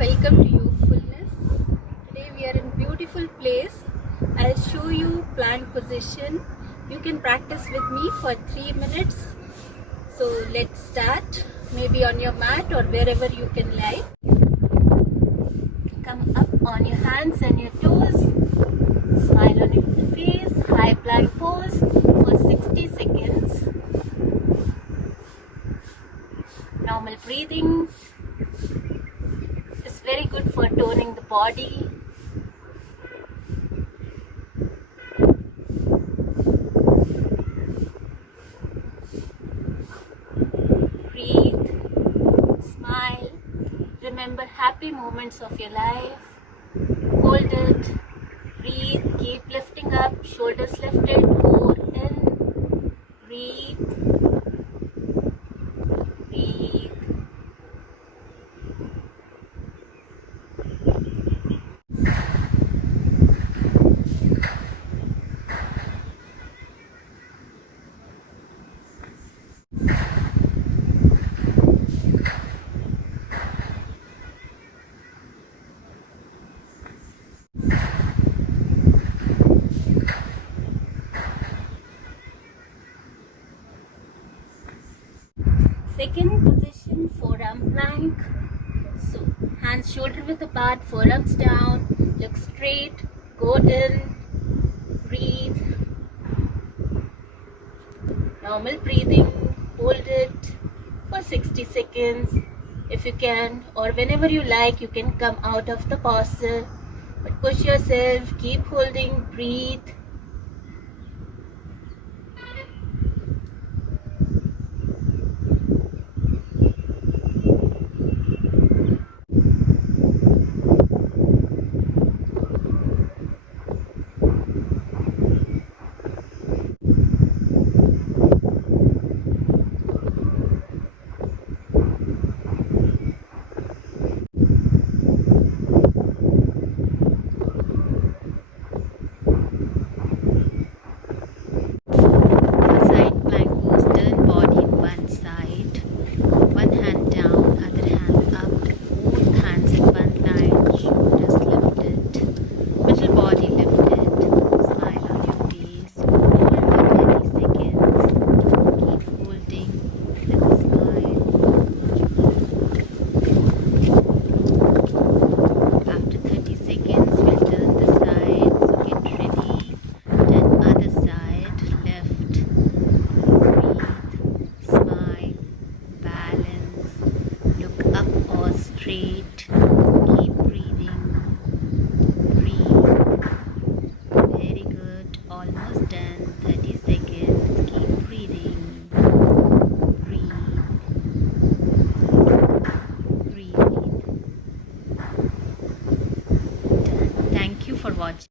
welcome to Yogfulness. Today we are in beautiful place. I'll show you plank position. You can practice with me for 3 minutes. So let's start. Maybe on your mat or wherever you can lie. Come up on your hands and your toes. Smile on your face. High plank pose for 60 seconds. Normal breathing is very good for toning the body. Breathe, smile, remember happy moments of your life. Hold it, breathe, keep lifting up, shoulders lifted, go in, breathe. Second position, forearm plank. So hands shoulder width apart, forearms down, look straight, go in, breathe. Normal breathing, hold it for 60 seconds. If you can, or whenever you like, you can come out of the posture. But push yourself, keep holding, breathe. Straight, keep breathing, breathe, very good, almost done, 30 seconds, keep breathing, breathe, breathe, done. Thank you for watching.